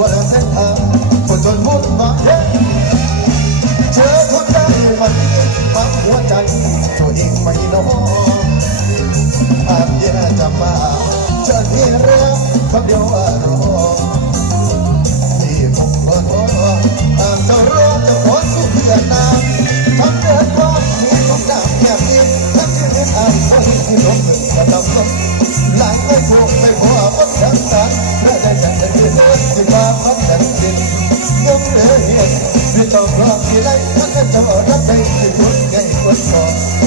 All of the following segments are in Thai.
ว่างวันละเส้นทางคนจนมุ่งหมายเจอคนได้ไหมฟังหัวใจตัวเองไม่น้อยอาจเย็นจะมาจะที่เรือคำเดียวอารมณ์ที่ผมขอโทษอาจจะรอจะขอสุขเพียรนา ต้องรอที่ไรมัน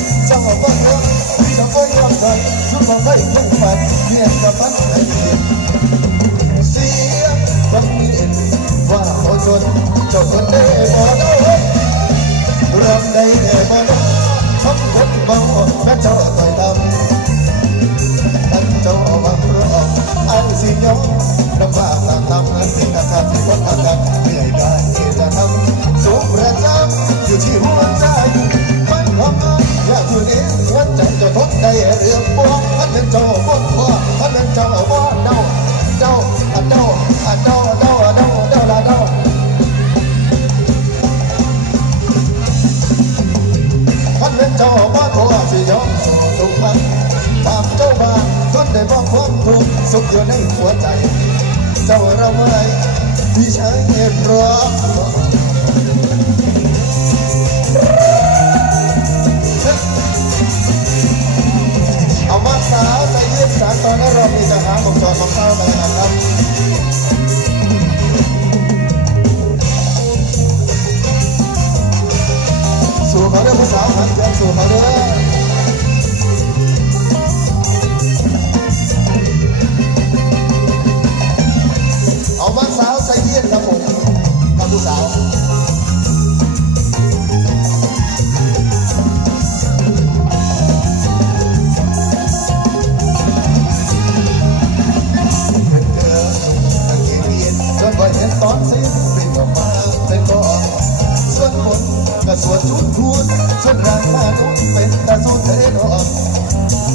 สวดชุดพูดชุดรางตานุ่มเป็นตาสูดเทนอก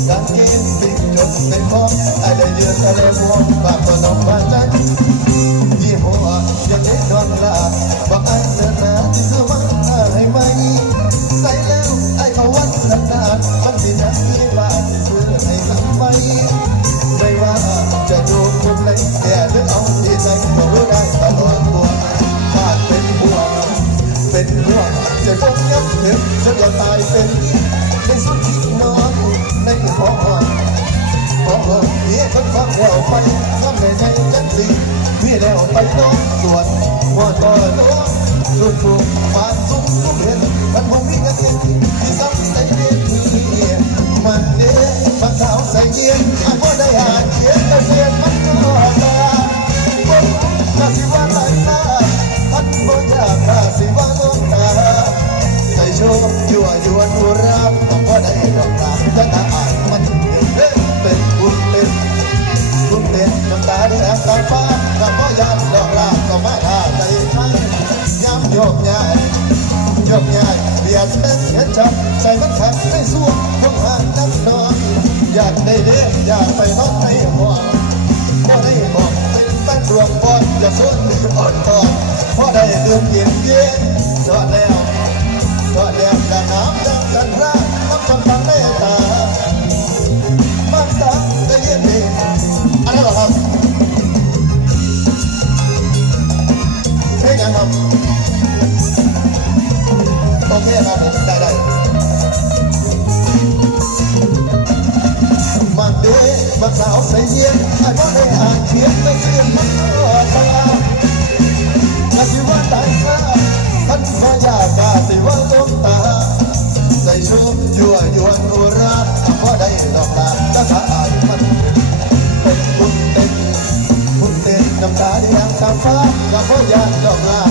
กางเกงติดจดในคอไอ้ได้ยือนอะไรบวงบางก็น้องบาใจยี่ห้อยังเด็กดอนลาบอก ฉันก็ตายเป็นในสุดที่นอนในห้องห้องเมียคนฟังแล้วไปน้ำในใจจังสิมีแล้วไปนอนสวนว่าต่อตัวรุ่นผู้ผ่านสุขทุกเห็นมันคงมีเงินที่ซ้ำ จะตาอ่านมันเป็นบุญเป็นบุญเป็นจน้ำตาแดงตาฟ้าก็บ่ยานดอกลาก็มาท่าใจใช้ย้ำโยกย้ายโยกย้ายเบียดเล่นเห็นชัดใส่มันขัดให้สู้ทุกหางนักนอนอยากได้เลี้ยอยากไปนอนในหัวพ่อได้บอกเป็นบ้านรวงบอลจะสุดอ่อนอ่อนพอได้ดื่มเย็นเย็นจอดแล้วจอดแล้ว โอเครับผมได้ได้มันเด้มันสาวใส่เย็นไอ้บ่ได้อ่านเขียนไม่เสียนมันก็ตาอาชีว่าตายซะท่านมายากาสิว่าต้มตาใส่ชุบยั่วยวนอุราบ่ได้ดอกตาถ้าถ้าอ่านมันเป็นบุญเป็นบุญเป็นน้ำตาแดงตามฟ้าก็บ่อยากดอกลา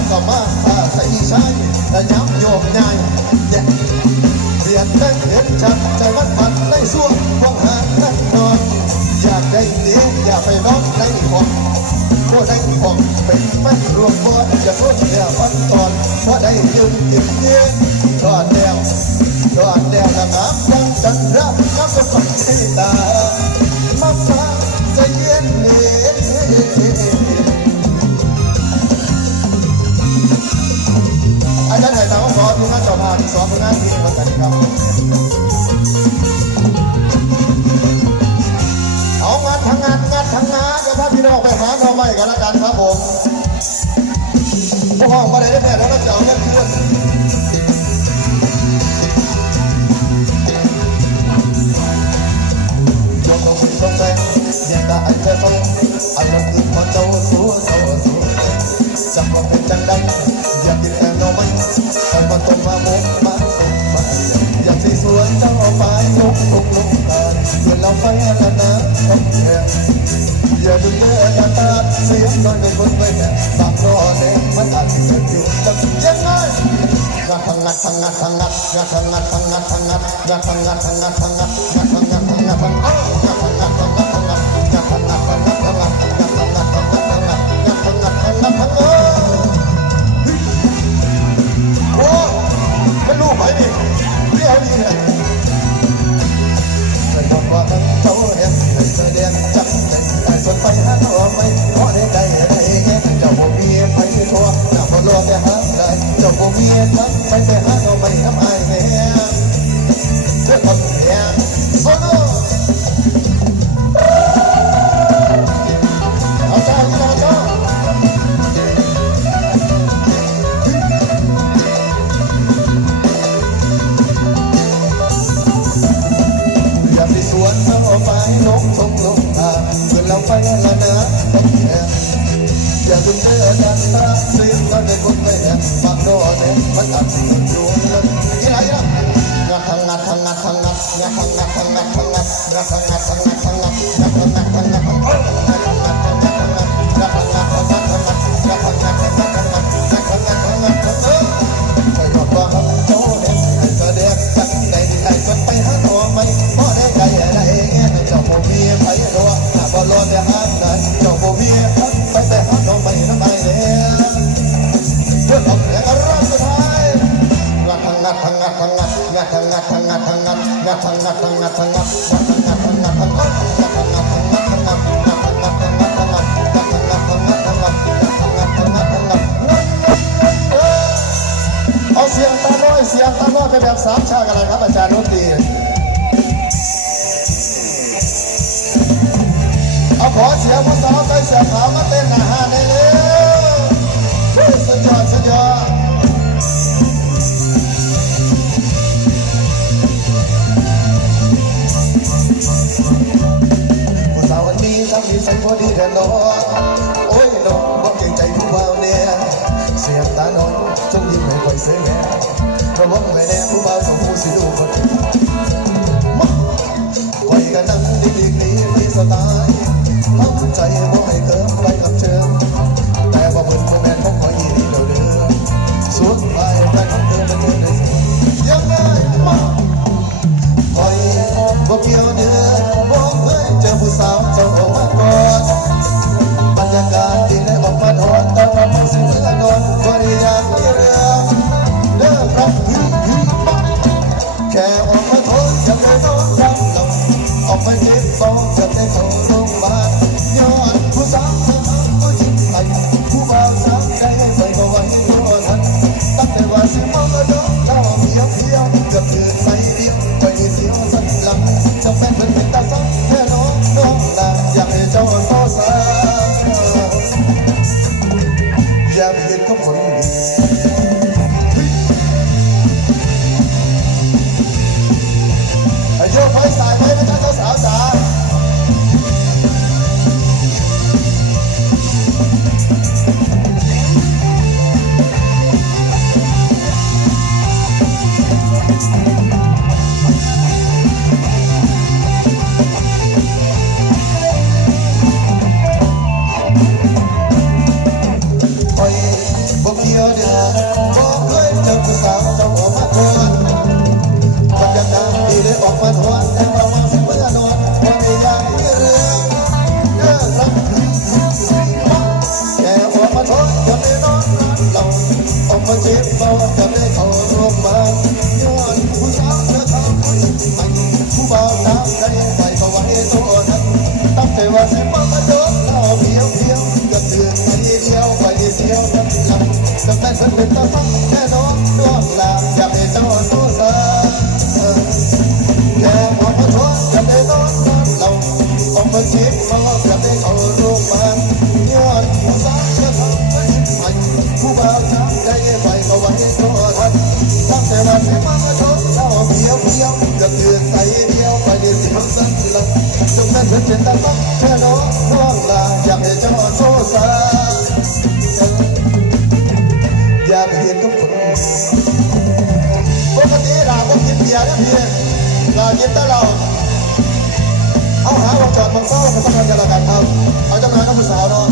what I do is this. chẳng còn thêm trăng đánh Giờ thì em đâu mạnh Em còn tôi mà muốn mãi cùng mãi Giờ thì xuống cho họ phải lúc cùng lúc tàn Giờ lòng phải là nát không em Giờ đừng để em là tát Xuyến nói về vốn với em Bạn có để mất ăn Giờ thì tâm. Chết ngay Gạt thằng ngạt thằng ngạt thằng ngạt Gạt thằng ngạt thằng ngạt thằng ngạt Gạt thằng ngạt thằng ngạt thằng ngạt Gạt thằng ngạt thằng ngạt thằng ngạt Gạt thằng ngạt thằng ngạt thằng ngạt ว่ามันเขาเห็นให้แสดงใจ งัดงัดงัดงัดงัดงัดงัดงัดงัดงัดงัดงัดงัด ตาน้อยไปแบสามชากันเลยครับอาจารย์ดนตีเอาขอเสียงผู้สาวใส่เสื้อขาวมาเต้นอาหารได้เลยสุดยอดสุดยอดผู้สาววันนี้ทำดีใส่พอดีแค่นอนโอ้ยน้องว่าเก่งใจผู้บ่าวเนี่ยเสียงตาน้องจงยิ้มให้คอยเสียแน่ สมมติผมเลยนผู้บ่าวสมผู้สีดูคน Yes. จอดมังซ่าของสถานการณ์ครับ เอาจำนายต้องศึกษาวนอน